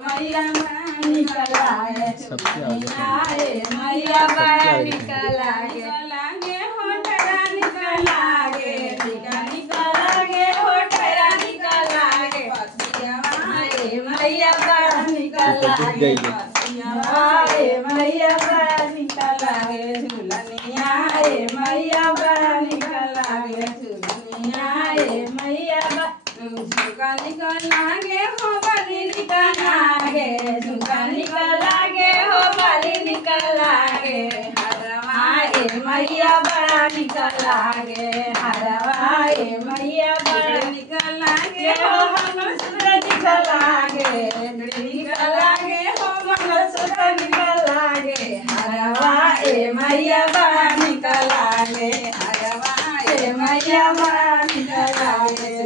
मैया निकलागे मैया निकलागे होठरा निकलागे निकलागे होठरा निकलागे मैया निकलागे मैया निकलागे झूलनिया मैया निकलागे झूलनिया मैया झुका निकलागे हो बली निकलागे झुका निकलागे हो बली निकलागे हरवाए मैया बड़ा निकलागे हरवाए मैया बड़ा निकलागे हो मंगलसूत्र निकलागे निकलागे हो मंगलसूत्र निकलागे हरवाए मैया बड़ा निकलागे हरवाए मैया बड़ा निकलागे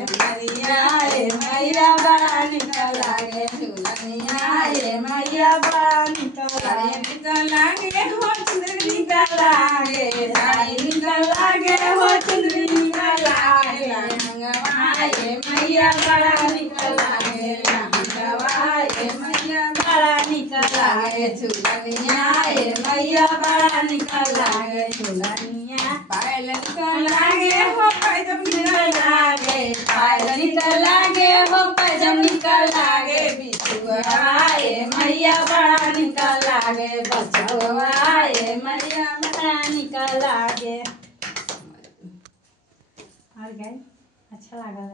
मैया बड़ा निकलागे झूलनिया मैया बड़ा निकलागे हो चुंदरी निकलागे साड़ी निकलागे हो चुंदरी निकलागे लहंगवाए मैया बड़ा निकलागे लहंगवाए मैया बड़ा निकलागे झूलनिया मैया बड़ा निकलागे झूलनिया पायल निकलागे हो पैजम निकलागे पायल निकलागे हो पैजम निकलागे बिछुआए मैया बड़ा निकलागे बचवाए मैया बड़ा निकलागे। और गाय अच्छा लगा।